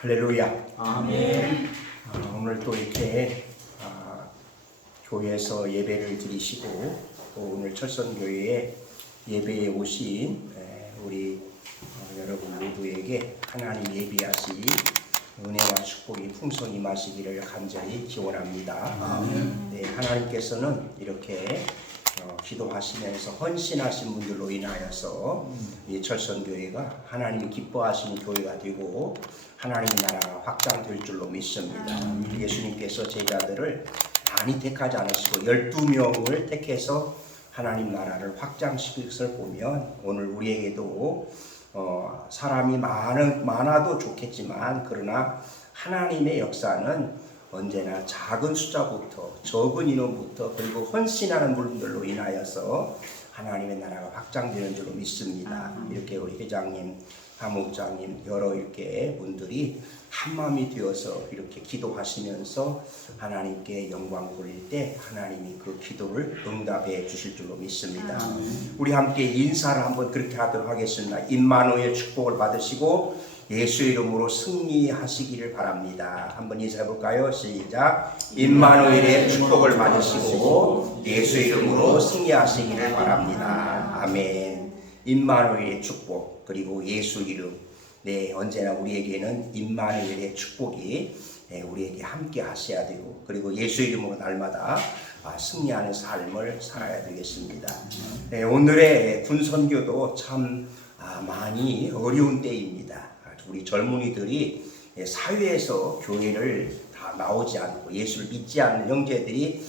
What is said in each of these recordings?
할렐루야. 아멘. 오늘 또 이렇게 교회에서 예배를 드리시고 또 오늘 철선교회에 예배에 오신 우리 여러분 모두에게 하나님 예비하신 은혜와 축복이 풍성히 임하시기를 간절히 기원합니다. 아멘. 네, 하나님께서는 이렇게 기도하시면서 헌신하신 분들로 인하여서 이 철선교회가 하나님이 기뻐하시는 교회가 되고 하나님의 나라가 확장될 줄로 믿습니다. 예수님께서 제자들을 많이 택하지 않으시고 12명을 택해서 하나님 나라를 확장시킬 것을 보면 오늘 우리에게도 사람이 많아도 좋겠지만 그러나 하나님의 역사는 언제나 작은 숫자부터 적은 인원부터 그리고 헌신하는 분들로 인하여서 하나님의 나라가 확장되는 줄로 믿습니다. 이렇게 우리 회장님, 사무장님 여러 이렇게 분들이 한마음이 되어서 이렇게 기도하시면서 하나님께 영광 돌릴 때 하나님이 그 기도를 응답해 주실 줄로 믿습니다. 우리 함께 인사를 한번 그렇게 하도록 하겠습니다. 임마누엘 축복을 받으시고 예수 이름으로 승리하시기를 바랍니다. 한번 인사해 볼까요? 시작. 임마누엘의 축복을 받으시고 예수 이름으로 승리하시기를 바랍니다. 아멘. 임마누엘의 축복 그리고 예수 이름. 네, 언제나 우리에게는 임마누엘의 축복이 우리에게 함께 하셔야 되고 그리고 예수 이름으로 날마다 승리하는 삶을 살아야 되겠습니다. 네, 오늘의 군선교도 참 많이 어려운 때입니다. 우리 젊은이들이 사회에서 교회를 다 나오지 않고 예수를 믿지 않는 형제들이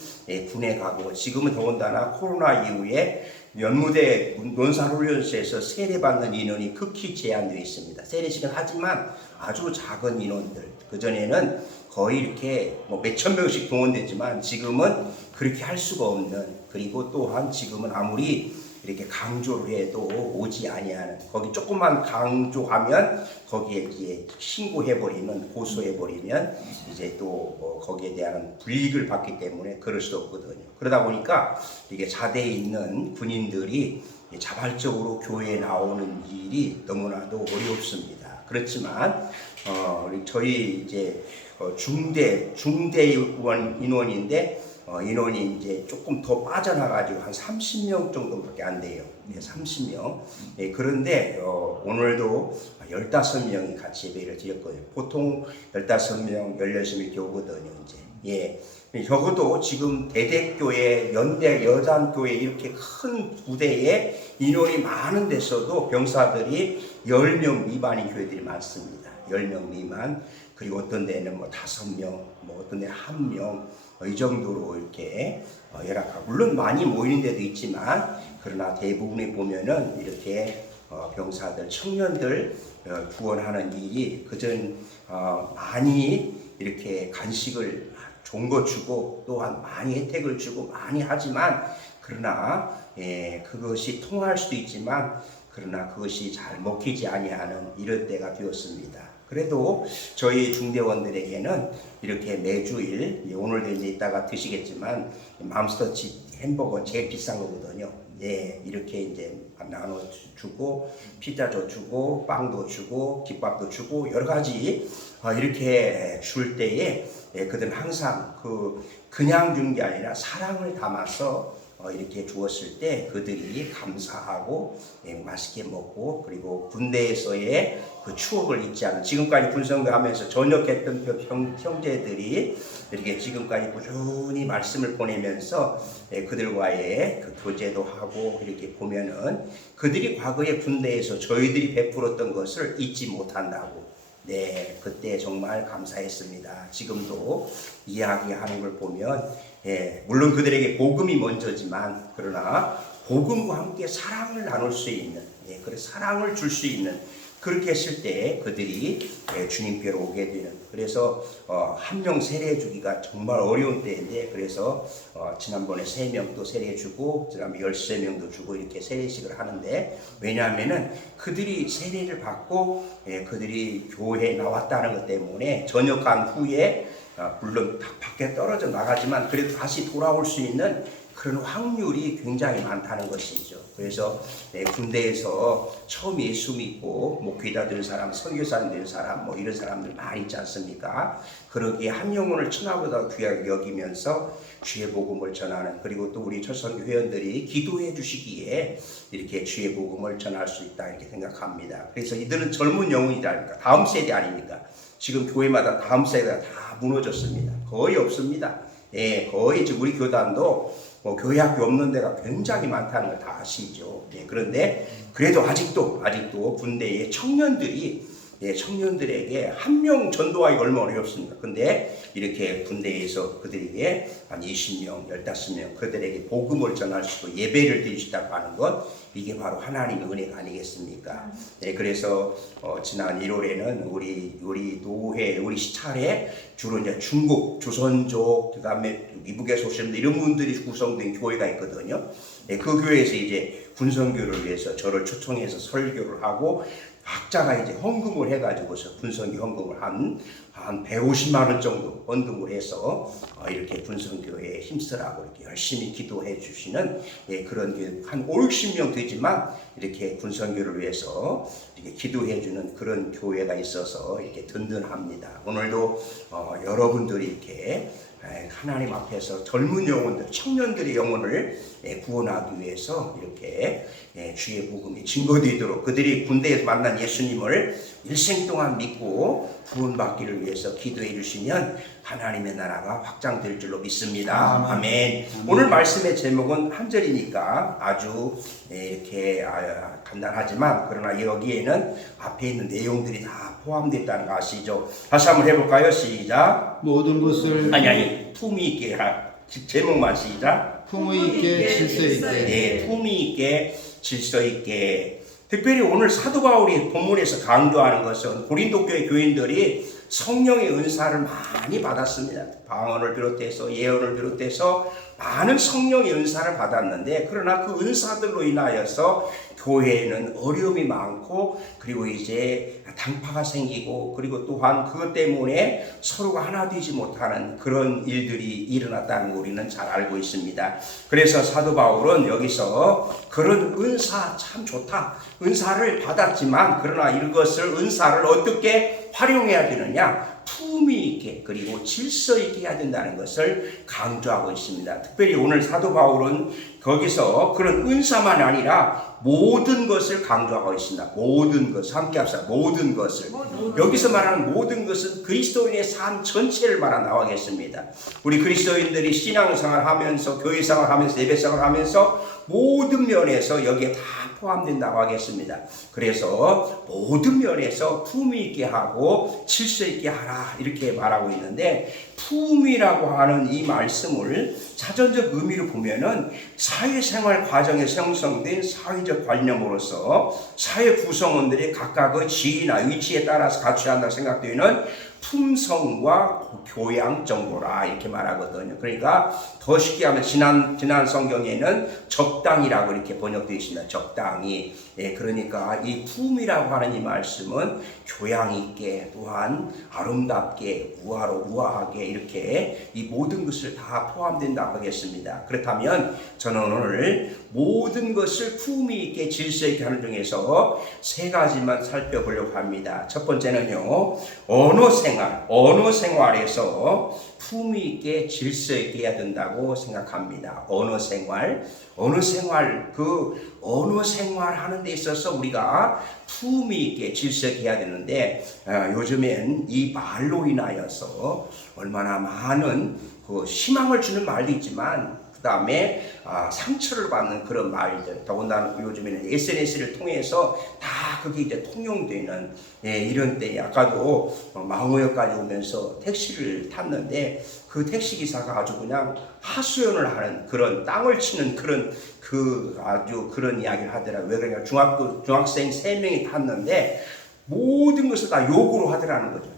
군에 가고 지금은 더군다나 코로나 이후에 연무대 논산훈련소에서 세례받는 인원이 극히 제한되어 있습니다. 세례식은 하지만 아주 작은 인원들. 그전에는 거의 이렇게 몇천 명씩 동원되지만 지금은 그렇게 할 수가 없는, 그리고 또한 지금은 아무리 이렇게 강조를 해도 오지 아니하는, 거기 조금만 강조하면 거기에 이제 신고해버리면, 고소해버리면 이제 또 거기에 대한 불이익을 받기 때문에 그럴 수 없거든요. 그러다 보니까 이게 자대에 있는 군인들이 자발적으로 교회에 나오는 일이 너무나도 어렵습니다. 그렇지만 저희 이제 중대원 인원인데 인원이 이제 조금 더 빠져나가지고 한 30명 정도밖에 안 돼요. 30명. 그런데 오늘도 15명이 같이 예배를 드렸거든요. 보통 15명, 16명 이렇게 오거든요. 이제. 적어도 지금 대대교회, 연대 여단교회 이렇게 큰 부대에 인원이 많은 데서도 병사들이 10명 미만인 교회들이 많습니다. 10명 미만. 그리고 어떤 데는 5명, 어떤 데는 1명, 이 정도로 이렇게 열악하고, 물론 많이 모이는 데도 있지만, 그러나 대부분에 보면은 이렇게 병사들, 청년들 구원하는 일이 그전 많이 이렇게 간식을 좋은 거 주고 또한 많이 혜택을 주고 많이 하지만, 그러나 그것이 통할 수도 있지만, 그러나 그것이 잘 먹히지 아니하는 이런 때가 되었습니다. 그래도 저희 중대원들에게는 이렇게 매주일, 오늘도 이제 이따가 드시겠지만 맘스터치 햄버거 제일 비싼 거거든요. 이렇게 이제 나눠주고 피자도 주고 빵도 주고 김밥도 주고 여러 가지 이렇게 줄 때에 그들은 항상 그냥 준 게 아니라 사랑을 담아서 이렇게 주었을 때 그들이 감사하고 맛있게 먹고, 그리고 군대에서의 그 추억을 잊지 않은, 지금까지 군성교 하면서 전역했던 형제들이 이렇게 지금까지 꾸준히 말씀을 보내면서 그들과의 그 교제도 하고 이렇게 보면은 그들이 과거에 군대에서 저희들이 베풀었던 것을 잊지 못한다고. 그때 정말 감사했습니다. 지금도 이야기하는 걸 보면 물론 그들에게 복음이 먼저지만 그러나 복음과 함께 사랑을 나눌 수 있는, 그래서 사랑을 줄 수 있는, 그렇게 했을 때 그들이 주님께로 오게 되는, 그래서 한 명 세례해 주기가 정말 어려운 때인데, 그래서 지난번에 3명 또 세례해 주고 그다음에 13명도 주고 이렇게 세례식을 하는데, 왜냐하면은 그들이 세례를 받고 그들이 교회에 나왔다는 것 때문에 전역한 후에 물론 밖에 떨어져 나가지만 그래도 다시 돌아올 수 있는 그런 확률이 굉장히 많다는 것이죠. 그래서 군대에서 처음 예수 믿고 목회자 된 사람, 선교사 된 사람, 뭐 이런 사람들 많이 있지 않습니까? 그러기에 한 영혼을 천하보다 귀하게 여기면서 주의 복음을 전하는, 그리고 또 우리 철선교 회원들이 기도해 주시기에 이렇게 주의 복음을 전할 수 있다 이렇게 생각합니다. 그래서 이들은 젊은 영혼이다, 다음 세대 아닙니까? 지금 교회마다 다음 세대가 다 무너졌습니다. 거의 없습니다. 거의 지금 우리 교단도 교회 학교 없는 데가 굉장히 많다는 걸 다 아시죠. 그런데 그래도 아직도 군대의 청년들에게 한 명 전도하기가 얼마나 어렵습니까? 근데 이렇게 군대에서 그들에게 한 20명, 15명 그들에게 복음을 전할 수 있고 예배를 드릴 수 있다고 하는 것, 이게 바로 하나님의 은혜가 아니겠습니까? 그래서 지난 1월에는 우리 노회, 우리 시찰에 주로 이제 중국, 조선족, 그 다음에 미국에서 오신 분들, 이런 분들이 구성된 교회가 있거든요. 그 교회에서 이제 군선교를 위해서 저를 초청해서 설교를 하고, 각자가 이제 헌금을 해가지고서 군선교 헌금을 한 150만 원 정도 헌금을 해서 이렇게 군선교에 힘쓰라고 이렇게 열심히 기도해 주시는 그런 한 50명 되지만 이렇게 군선교를 위해서 이렇게 기도해 주는 그런 교회가 있어서 이렇게 든든합니다. 오늘도 여러분들이 이렇게 하나님 앞에서 젊은 영혼들, 청년들의 영혼을 구원하기 위해서 이렇게 주의 복음이 증거되도록, 그들이 군대에서 만난 예수님을 일생 동안 믿고 구원받기를 위해서 기도해 주시면 하나님의 나라가 확장될 줄로 믿습니다. 아멘. 오늘 말씀의 제목은 한 절이니까 아주 이렇게 간단하지만, 그러나 여기에는 앞에 있는 내용들이 다 포함되어 있다는 거 아시죠? 다시 한번 해볼까요? 시작. 모든 것을 품위 있게 제목만 시작. 품위 있게 질서 있게. 품위 있게 질서 있게. 특별히 오늘 사도 바울이 본문에서 강조하는 것은 고린도 교회 교인들이 성령의 은사를 많이 받았습니다. 방언을 비롯해서 예언을 비롯해서 많은 성령의 은사를 받았는데, 그러나 그 은사들로 인하여서 교회에는 어려움이 많고, 그리고 이제 당파가 생기고, 그리고 또한 그것 때문에 서로가 하나 되지 못하는 그런 일들이 일어났다는 거 우리는 잘 알고 있습니다. 그래서 사도 바울은 여기서 그런 은사 참 좋다, 은사를 받았지만 그러나 이것을 은사를 어떻게 활용해야 되느냐, 품위 있게 그리고 질서 있게 해야 된다는 것을 강조하고 있습니다. 특별히 오늘 사도 바울은 거기서 그런 은사만 아니라 모든 것을 강조하고 있습니다. 모든 것, 함께 합시다. 모든 것을. 여기서 말하는 모든 것은 그리스도인의 삶 전체를 말하 나오겠습니다. 우리 그리스도인들이 신앙생활 하면서, 교회생활 하면서, 예배생활 하면서 모든 면에서 여기에 다 포함된다고 하겠습니다. 그래서 모든 면에서 품위 있게 하고 질서 있게 하라 이렇게 말하고 있는데, 품위라고 하는 이 말씀을 사전적 의미로 보면은 사회생활 과정에 형성된 사회적 관념으로서 사회 구성원들이 각각의 지위나 위치에 따라서 갖춰야 한다고 생각되는 품성과 교양 정도라 이렇게 말하거든요. 그러니까 더 쉽게 하면 지난 성경에는 적당이라고 이렇게 번역되어 있습니다. 적당히. 그러니까 이 품이라고 하는 이 말씀은 교양 있게, 또한 아름답게, 우아하게 이렇게 이 모든 것을 다 포함된다고 하겠습니다. 그렇다면 저는 오늘 모든 것을 품위 있게 질서 있게 하는 중에서 세 가지만 살펴보려고 합니다. 첫 번째는요, 언어 생활에서 품위 있게 질서 있게 해야 된다고 생각합니다. 언어 생활 하는 데 있어서 우리가 품위 있게 질서 있게 해야 되는데, 요즘엔 이 말로 인하여서 얼마나 많은 희망을 주는 말도 있지만, 그 다음에 상처를 받는 그런 말들, 더군다나 요즘에는 SNS를 통해서 다 그게 이제 통용되는 이런 때, 아까도 망우역까지 오면서 택시를 탔는데 그 택시기사가 아주 그냥 하소연을 하는 그런 땅을 치는 아주 그런 이야기를 하더라고요. 왜 그러냐, 중학생 3명이 탔는데 모든 것을 다 욕으로 하더라는 거죠.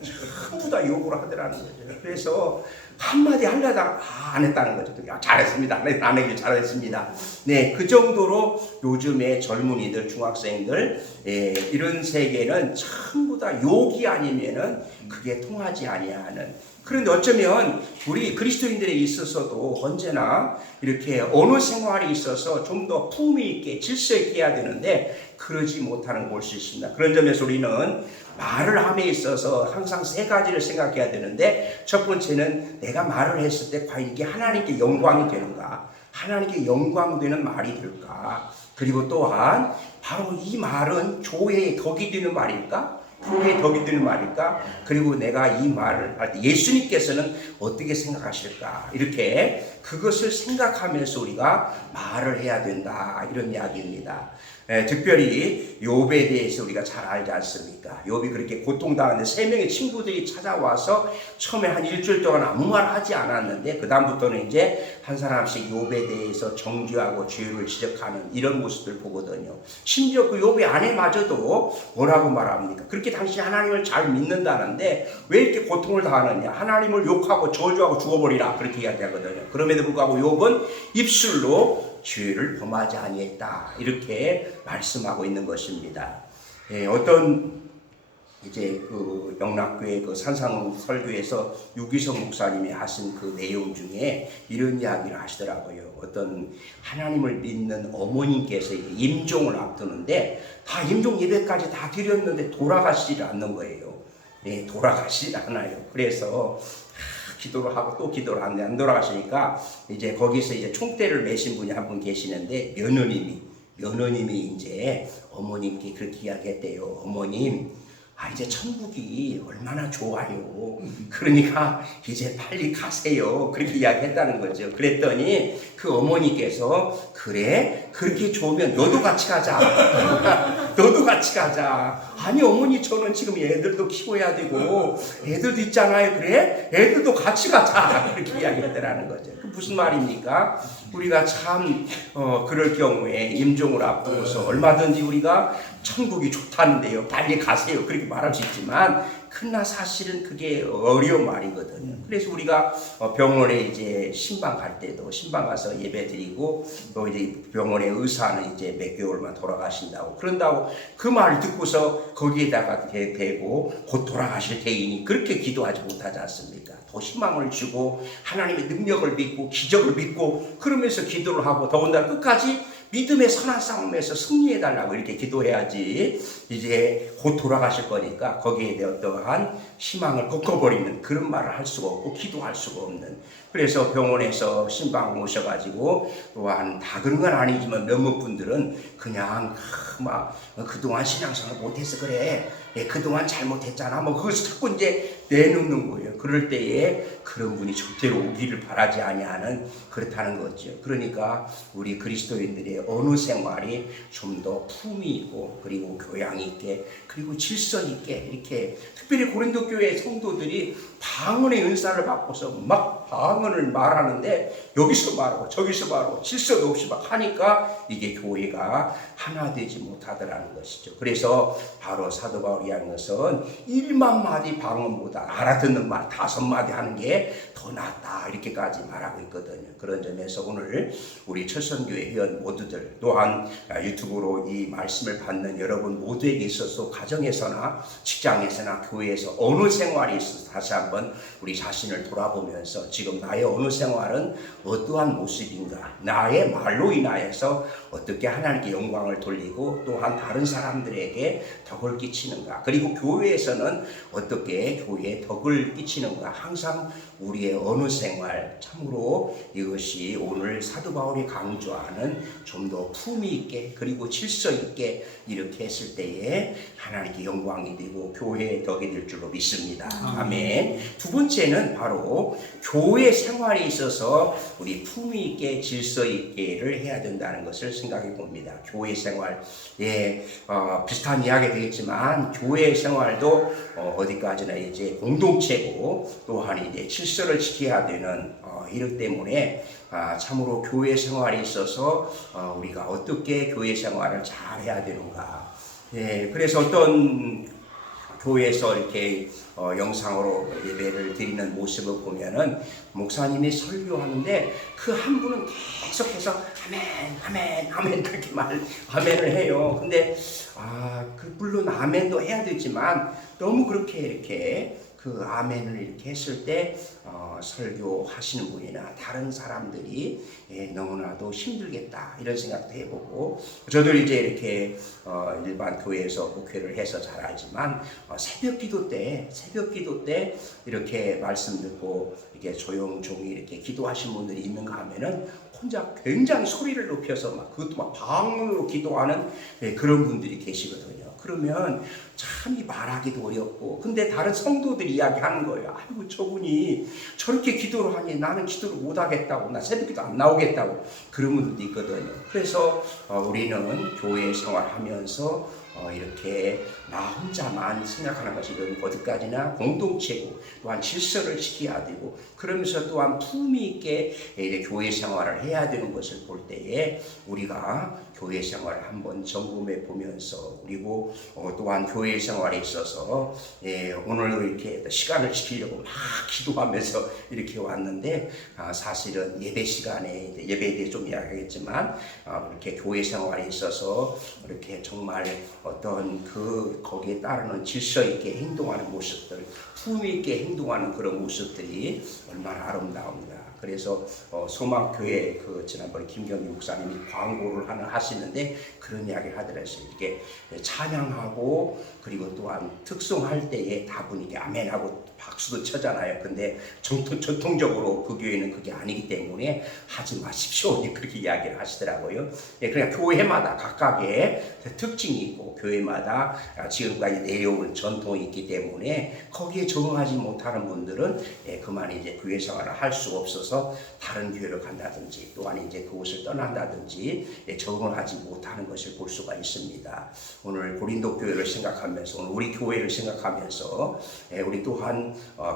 전부 다 욕으로 하더라는 거죠. 그래서 한마디 하려다가 안 했다는 거죠. 잘했습니다. 안 하길 잘했습니다. 그 정도로 요즘에 젊은이들, 중학생들, 이런 세계는 전부 다 욕이 아니면은 그게 통하지 아니하는 그런데 어쩌면 우리 그리스도인들에 있어서도 언제나 이렇게 언어 생활에 있어서 좀 더 품위 있게 질서 있게 해야 되는데 그러지 못하는 곳이 있습니다. 그런 점에서 우리는 말을 함에 있어서 항상 세 가지를 생각해야 되는데, 첫 번째는 내가 말을 했을 때 과연 이게 하나님께 영광이 되는가, 하나님께 영광되는 말이 될까, 그리고 또한 바로 이 말은 교회에 덕이 되는 말일까, 교회에 덕이 되는 말일까, 그리고 내가 이 말을 할 때 예수님께서는 어떻게 생각하실까, 이렇게 그것을 생각하면서 우리가 말을 해야 된다, 이런 이야기입니다. 특별히 욥에 대해서 우리가 잘 알지 않습니까? 욥이 그렇게 고통당하는데 세 명의 친구들이 찾아와서 처음에 한 일주일 동안 아무 말 하지 않았는데 그 다음부터는 이제 한 사람씩 욥에 대해서 정죄하고 죄를 지적하는 이런 모습을 보거든요. 심지어 그 욥의 아내마저도 뭐라고 말합니까? 그렇게 당신이 하나님을 잘 믿는다는데 왜 이렇게 고통을 당하느냐? 하나님을 욕하고 저주하고 죽어버리라, 그렇게 이야기하거든요. 그럼에도 불구하고 욥은 입술로 죄를 범하지 아니했다, 이렇게 말씀하고 있는 것입니다. 어떤 이제 그 영락교회 그 산상 설교에서 유기성 목사님이 하신 그 내용 중에 이런 이야기를 하시더라고요. 어떤 하나님을 믿는 어머님께서 임종을 앞두는데 다 임종 예배까지 다 드렸는데 돌아가시지 않는 거예요. 돌아가시지 않아요. 그래서 기도를 하고 또 기도를 하는데 안 돌아가시니까 이제 거기서 이제 총대를 매신 분이 한 분 계시는데 며느님이 이제 어머님께 그렇게 이야기했대요. 어머님, 이제 천국이 얼마나 좋아요. 그러니까 이제 빨리 가세요. 그렇게 이야기했다는 거죠. 그랬더니 그 어머니께서 그래? 그렇게 좋으면 너도 같이 가자. 너도 같이 가자. 아니 어머니, 저는 지금 애들도 키워야 되고 애들도 있잖아요. 그래? 애들도 같이 가자. 그렇게 이야기했다는 거죠. 그 무슨 말입니까? 우리가 참 그럴 경우에 임종을 앞두고서 얼마든지 우리가 천국이 좋다는데요, 빨리 가세요, 그렇게 말할 수 있지만 그러나 사실은 그게 어려운 말이거든요. 그래서 우리가 병원에 이제 신방 갈 때도 신방 가서 예배 드리고 또 이제 병원의 의사는 이제 몇 개월만 돌아가신다고 그런다고 그 말을 듣고서 거기에다가 대고 곧 돌아가실 테이니 그렇게 기도하지 못하지 않습니까? 더 희망을 주고 하나님의 능력을 믿고 기적을 믿고 그러면서 기도를 하고 더군다나 끝까지 믿음의 선한 싸움에서 승리해달라고 이렇게 기도해야지 이제 곧 돌아가실 거니까 거기에 대한 어떠한 희망을 꺾어버리는 그런 말을 할 수가 없고 기도할 수가 없는, 그래서 병원에서 신방 모셔가지고 또한 다 그런 건 아니지만 몇몇 분들은 그냥 막 그동안 신앙생활 못해서 그래, 그동안 잘못했잖아, 뭐 그것을 자꾸 이제 내놓는 거예요. 그럴 때에 그런 분이 절대로 오기를 바라지 아니하는 그렇다는 거죠. 그러니까 우리 그리스도인들의 언어 생활이 좀 더 품위 있고 그리고 교양 있게 그리고 질서 있게 이렇게, 특별히 고린도 교회 성도들이 방언의 은사를 받고서 막 방언을 말하는데 여기서 말하고 저기서 말하고 질서도 없이 막 하니까 이게 교회가 하나 되지 못하더라는 것이죠. 그래서 바로 사도 바울이 하는 것은 1만 마디 방언보다 알아듣는 말 5마디 하는 게 더 낫다, 이렇게까지 말하고 있거든요. 그런 점에서 오늘 우리 철선교회 회원 모두들 또한 유튜브로 이 말씀을 받는 여러분 모두에게 있어서 가정에서나 직장에서나 교회에서 언어 생활이 있어서 다시 한번 우리 자신을 돌아보면서 지금 나의 언어 생활은 어떠한 모습인가, 나의 말로 인하여서 어떻게 하나님께 영광을 돌리고 또한 다른 사람들에게 덕을 끼치는가, 그리고 교회에서는 어떻게 교회에 덕을 끼치는가, 항상 우리의 언어 생활, 참으로 이것이 오늘 사도 바울이 강조하는 좀 더 품위 있게 그리고 질서 있게 이렇게 했을 때에 하나님께 영광이 되고 교회의 덕이 될 줄로 믿습니다. 아멘. 두 번째는 바로 교회 생활에 있어서 우리 품위 있게 질서 있게를 해야 된다는 것을 생각해 봅니다. 교회 생활, 비슷한 이야기 되겠지만 교회 생활도 어디까지나 이제 공동체고 또한 이제 질서를 지켜야 되는 이렇기 때문에 참으로 교회 생활에 있어서 우리가 어떻게 교회 생활을 잘 해야 되는가. 그래서 어떤 교회에서 이렇게 영상으로 예배를 드리는 모습을 보면은 목사님이 설교하는데 그 한 분은 계속해서 아멘, 아멘, 아멘 그렇게 아멘을 해요. 근데 물론 아멘도 해야 되지만 너무 그렇게 이렇게 그 아멘을 이렇게 했을 때 설교하시는 분이나 다른 사람들이 너무나도 힘들겠다 이런 생각도 해보고, 저도 이제 이렇게 일반 교회에서 목회를 해서 잘 알지만 새벽 기도 때 이렇게 말씀 듣고 이렇게 조용히 이렇게 기도하신 분들이 있는가 하면은 혼자 굉장히 소리를 높여서 그것도 방문으로 기도하는 그런 분들이 계시거든요. 그러면 참 말하기도 어렵고, 근데 다른 성도들이 이야기하는 거예요. 아이고 저분이 저렇게 기도를 하니 나는 기도를 못 하겠다고, 나 새벽기도 안 나오겠다고, 그런 분들도 있거든요. 그래서 우리는 교회 생활하면서 이렇게 나 혼자만 생각하는 것이 어디까지나 공동체고, 또한 질서를 지켜야 되고, 그러면서 또한 품위 있게 교회 생활을 해야 되는 것을 볼 때에 우리가 교회 생활을 한번 점검해 보면서, 그리고 또한 교회 생활에 있어서 오늘도 이렇게 시간을 지키려고 막 기도하면서 이렇게 왔는데, 사실은 예배 시간에 예배에 대해 좀 이야기하겠지만 이렇게 교회 생활에 있어서 이렇게 정말 어떤 거기에 따르는 질서 있게 행동하는 모습들, 품위 있게 행동하는 그런 모습들이 얼마나 아름다운가. 그래서 소망교회 지난번에 김경희 목사님이 광고를 하시는데 그런 이야기를 하더라고요. 이렇게 찬양하고 그리고 또한 특송할 때에 다분히 아멘하고 박수도 쳐잖아요. 근데 전통적으로 그 교회는 그게 아니기 때문에 하지 마십시오, 그렇게 이야기를 하시더라고요. 그러니까 교회마다 각각의 특징이 있고, 교회마다 지금까지 내려온 전통이 있기 때문에 거기에 적응하지 못하는 분들은 그만 이제 교회 생활을 할 수 없어서 다른 교회를 간다든지, 또한 이제 그곳을 떠난다든지 적응을 하지 못하는 것을 볼 수가 있습니다. 오늘 고린도 교회를 생각하면서, 오늘 우리 교회를 생각하면서 우리 또한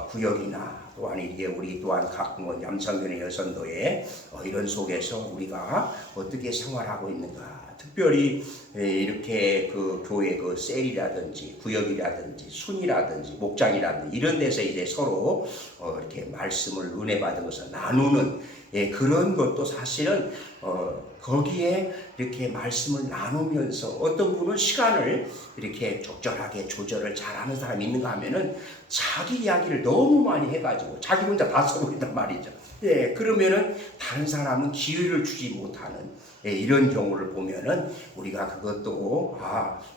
구역이나 또한 이게 우리 또한 각 양천교회 여선도에 이런 속에서 우리가 어떻게 생활하고 있는가, 특별히 이렇게 그 교회 셀이라든지 구역이라든지 순이라든지 목장이라든지 이런 데서 이제 서로 이렇게 말씀을 은혜 받은 것을 나누는 그런 것도 사실은 거기에 이렇게 말씀을 나누면서 어떤 분은 시간을 이렇게 적절하게 조절을 잘하는 사람이 있는가 하면은 자기 이야기를 너무 많이 해가지고 자기 혼자 다 써버린단 말이죠. 그러면은 다른 사람은 기회를 주지 못하는 이런 경우를 보면은 우리가 그것도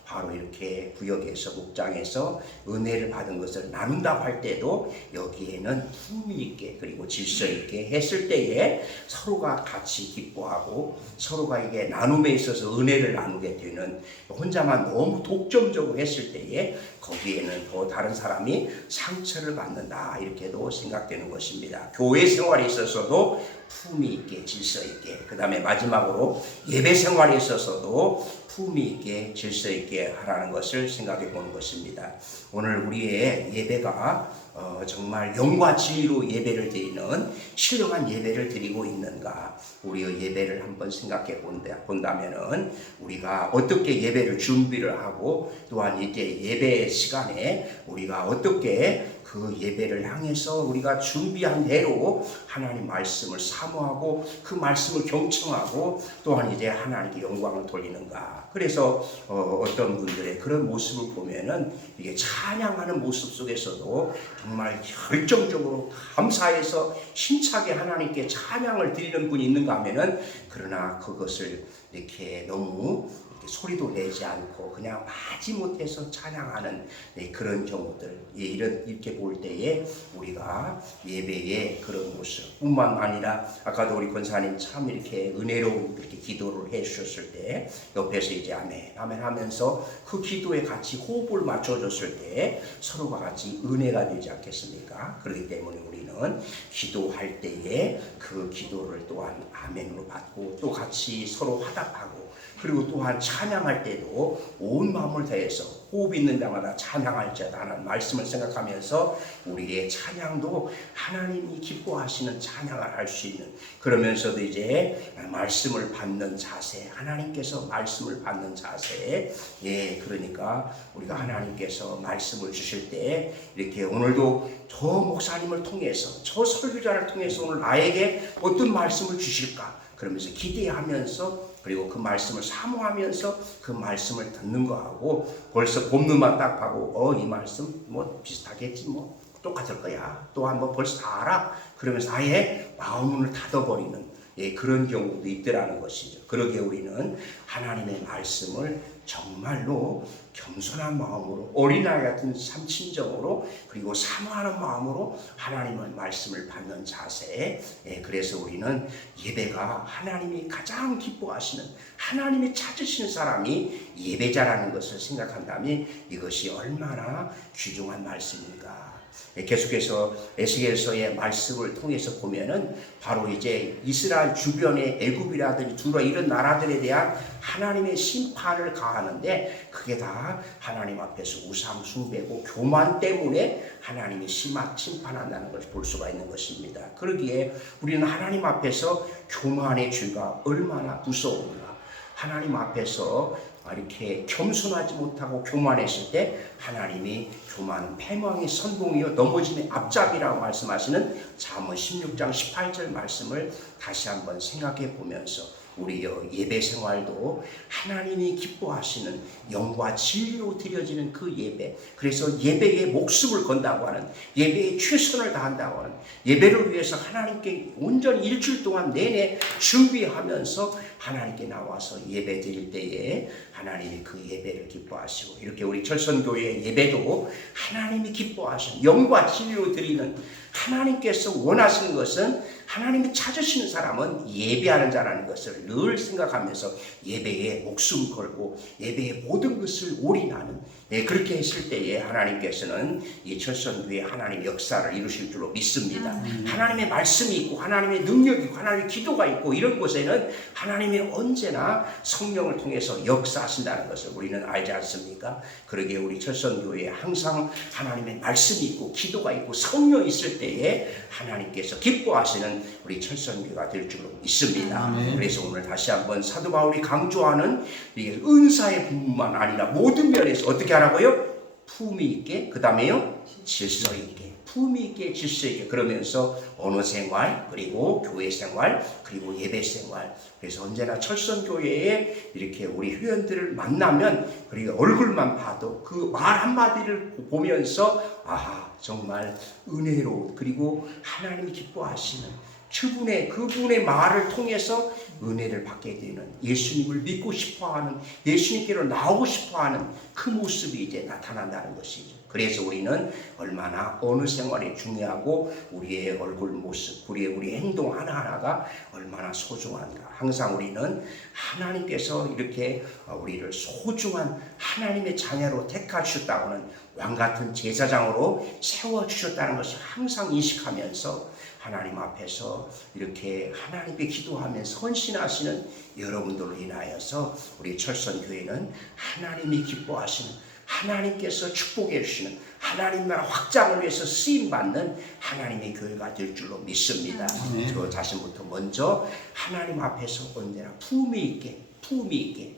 바로 이렇게 구역에서 목장에서 은혜를 받은 것을 나눈다고 할 때도 여기에는 품위 있게 그리고 질서 있게 했을 때에 서로가 같이 기뻐하고 서로가 이게 나눔에 있어서 은혜를 나누게 되는, 혼자만 너무 독점적으로 했을 때에 거기에는 더 다른 사람이 상처를 받는다, 이렇게도 생각되는 것입니다. 교회 생활에 있어서도 품위 있게 질서 있게, 그 다음에 마지막으로 예배 생활에 있어서도 품위 있게 질서 있게 하라는 것을 생각해 보는 것입니다. 오늘 우리의 예배가 정말 영과 진리로 예배를 드리는 신령한 예배를 드리고 있는가, 우리의 예배를 한번 생각해 본다면은 우리가 어떻게 예배를 준비를 하고, 또한 이제 예배 시간에 우리가 어떻게 그 예배를 향해서 우리가 준비한 대로 하나님 말씀을 사모하고 그 말씀을 경청하고 또한 이제 하나님께 영광을 돌리는가. 그래서 어떤 분들의 그런 모습을 보면은 이게 찬양하는 모습 속에서도 정말 열정적으로 감사해서 힘차게 하나님께 찬양을 드리는 분이 있는가 하면은, 그러나 그것을 이렇게 너무 소리도 내지 않고 그냥 마지못해서 찬양하는 그런 경우들, 이렇게 볼 때에 우리가 예배의 그런 모습 뿐만 아니라, 아까도 우리 권사님 참 이렇게 은혜로운 이렇게 기도를 해 주셨을 때 옆에서 이제 아멘 아멘 하면서 그 기도에 같이 호흡을 맞춰줬을 때 서로가 같이 은혜가 되지 않겠습니까? 그렇기 때문에 우리는 기도할 때에 그 기도를 또한 아멘으로 받고 또 같이 서로 화답하고, 그리고 또한 찬양할 때도 온 마음을 다해서 호흡 있는 자마다 찬양할지어다 하는 말씀을 생각하면서 우리의 찬양도 하나님이 기뻐하시는 찬양을 할 수 있는, 그러면서도 이제 말씀을 받는 자세, 하나님께서 말씀을 받는 자세, 그러니까 우리가 하나님께서 말씀을 주실 때 이렇게 오늘도 저 목사님을 통해서 저 설교자를 통해서 오늘 나에게 어떤 말씀을 주실까 그러면서 기대하면서, 그리고 그 말씀을 사모하면서 그 말씀을 듣는 거하고 벌써 본문만 딱 하고 이 말씀 뭐 비슷하겠지 뭐 똑같을 거야. 또 한번 벌써 다 알아. 그러면서 아예 마음을 닫아버리는 그런 경우도 있더라는 것이죠. 그러기에 우리는 하나님의 말씀을 정말로 겸손한 마음으로 어린아이 같은 참친정으로 그리고 사모하는 마음으로 하나님의 말씀을 받는 자세. 그래서 우리는 예배가 하나님이 가장 기뻐하시는 하나님이 찾으시는 사람이 예배자라는 것을 생각한다면 이것이 얼마나 귀중한 말씀인가. 계속해서 에스겔서의 말씀을 통해서 보면은 바로 이제 이스라엘 주변의 애굽이라든지 두로 이런 나라들에 대한 하나님의 심판을 가하는데 그게 다 하나님 앞에서 우상 숭배고 교만 때문에 하나님이 심판한다는 것을 볼 수가 있는 것입니다. 그러기에 우리는 하나님 앞에서 교만의 죄가 얼마나 무서운가. 하나님 앞에서 이렇게 겸손하지 못하고 교만했을 때 하나님이 교만은 패망의 선봉이요 넘어짐의 앞잡이라고 말씀하시는 잠언 16장 18절 말씀을 다시 한번 생각해 보면서 우리 예배 생활도 하나님이 기뻐하시는 영과 진리로 드려지는 그 예배, 그래서 예배에 목숨을 건다고 하는, 예배에 최선을 다한다고 하는, 예배를 위해서 하나님께 온전히 일주일 동안 내내 준비하면서 하나님께 나와서 예배 드릴 때에 하나님이 그 예배를 기뻐하시고, 이렇게 우리 철선교회 예배도 하나님이 기뻐하시는 영과 진리로 드리는, 하나님께서 원하시는 것은 하나님이 찾으시는 사람은 예배하는 자라는 것을 늘 생각하면서 예배에 목숨 걸고 예배의 모든 것을 올인하는, 그렇게 했을 때에 하나님께서는 이 철선교회 하나님의 역사를 이루실 줄로 믿습니다. 하나님의 말씀이 있고 하나님의 능력이 있고 하나님의 기도가 있고 이런 곳에는 하나님이 언제나 성령을 통해서 역사하신다는 것을 우리는 알지 않습니까? 그러기에 우리 철선교회에 항상 하나님의 말씀이 있고 기도가 있고 성령이 있을 때에 하나님께서 기뻐하시는 우리 철선교회가 될 줄로 믿습니다. 그래서 오늘 다시 한번 사도 바울이 강조하는 이게 은사의 부분만 아니라 모든 면에서 어떻게 하라고요? 품위 있게, 그 다음에요 질서 있게, 품위 있게 질서 있게, 그러면서 언어 생활, 그리고 교회 생활, 그리고 예배 생활. 그래서 언제나 철선교회에 이렇게 우리 회원들을 만나면 그리고 얼굴만 봐도 그 말 한마디를 보면서 아하, 정말 은혜로, 그리고 하나님이 기뻐하시는 그분의 말을 통해서 은혜를 받게 되는, 예수님을 믿고 싶어하는, 예수님께로 나오고 싶어하는 그 모습이 이제 나타난다는 것이죠. 그래서 우리는 얼마나 어느 생활이 중요하고 우리의 얼굴 모습, 우리 행동 하나하나가 얼마나 소중한가. 항상 우리는 하나님께서 이렇게 우리를 소중한 하나님의 자녀로 택하셨다고 하는 왕같은 제사장으로 세워주셨다는 것을 항상 인식하면서 하나님 앞에서 이렇게 하나님께 기도하면서 헌신하시는 여러분들로 인하여서 우리 철선교회는 하나님이 기뻐하시는, 하나님께서 축복해 주시는, 하나님 나라 확장을 위해서 쓰임받는 하나님의 교회가 될 줄로 믿습니다. 저 자신부터 먼저 하나님 앞에서 언제나 품위 있게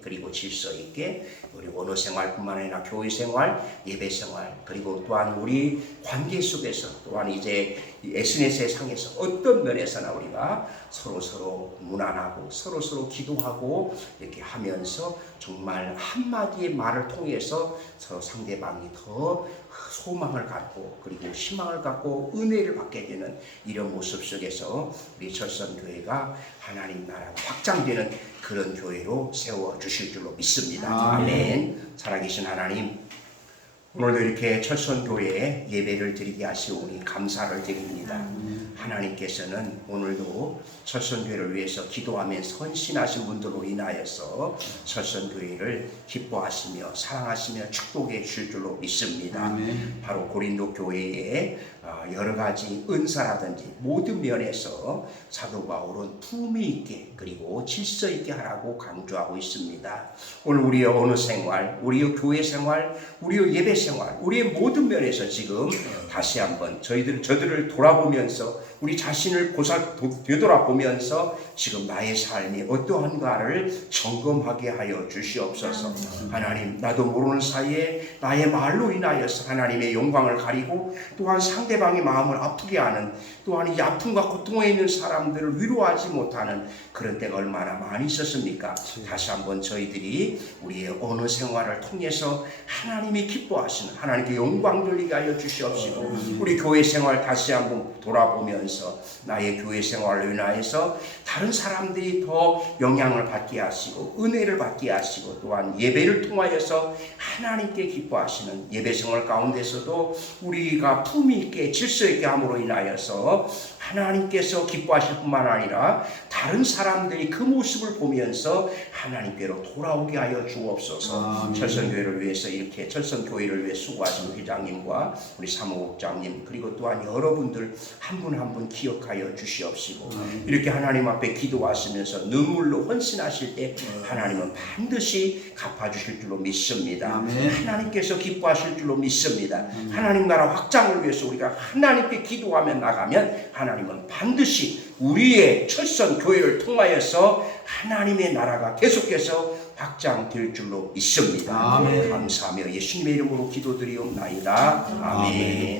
그리고 질서 있게 우리 언어 생활뿐만 아니라 교회 생활, 예배 생활, 그리고 또한 우리 관계 속에서 또한 이제 SNS의 상에서 어떤 면에서나 우리가 서로 무난하고 서로 기도하고 이렇게 하면서 정말 한마디의 말을 통해서 서로 상대방이 더 소망을 갖고 그리고 희망을 갖고 은혜를 받게 되는 이런 모습 속에서 우리 철선교회가 하나님 나라가 확장되는 그런 교회로 세워주실 줄로 믿습니다. 아멘. 살아계신 하나님, 오늘도 이렇게 철선교회에 예배를 드리게 하시오니 감사를 드립니다. 하나님께서는 오늘도 철선교회를 위해서 기도하면서 헌신하신 분들로 인하여서 철선교회를 기뻐하시며 사랑하시며 축복해 주실 줄로 믿습니다. 바로 고린도 교회에 여러 가지 은사라든지 모든 면에서 사도 바울은 품위 있게 그리고 질서 있게 하라고 강조하고 있습니다. 오늘 우리의 언어 생활, 우리의 교회 생활, 우리의 예배 생활, 우리의 모든 면에서 지금 다시 한번 저들을 돌아보면서 우리 자신을 되돌아보면서 지금 나의 삶이 어떠한가를 점검하게 하여 주시옵소서. 하나님, 나도 모르는 사이에 나의 말로 인하여서 하나님의 영광을 가리고 또한 상대방의 마음을 아프게 하는, 또한 이 아픔과 고통에 있는 사람들을 위로하지 못하는 그런 때가 얼마나 많이 있었습니까? 다시 한번 저희들이 우리의 언어 생활을 통해서 하나님이 기뻐하시는, 하나님께 영광 돌리게 하여 주시옵시고, 우리 교회 생활 다시 한번 돌아보면서 나의 교회 생활로 인하여서 다른 사람들이 더 영향을 받게 하시고 은혜를 받게 하시고, 또한 예배를 통하여서 하나님께 기뻐하시는 예배 생활 가운데서도 우리가 품위 있게 질서 있게 함으로 인하여서 하나님께서 기뻐하실 뿐만 아니라 다른 사람들이 그 모습을 보면서 하나님께로 돌아오게 하여 주옵소서. 철성교회를 위해서 이렇게 철성교회를 위해 수고하신 회장님과 우리 사무국장님, 그리고 또한 여러분들 한 분 한 분 기억하여 주시옵시고, 이렇게 하나님 앞에 기도하시면서 눈물로 헌신하실 때 하나님은 반드시 갚아주실 줄로 믿습니다. 하나님께서 기뻐하실 줄로 믿습니다. 하나님 나라 확장을 위해서 우리가 하나님께 기도하며 나가면 하나님은 반드시 우리의 철선 교회를 통하여서 하나님의 나라가 계속해서 확장될 줄로 믿습니다. 감사하며 예수님의 이름으로 기도드리옵나이다. 아멘.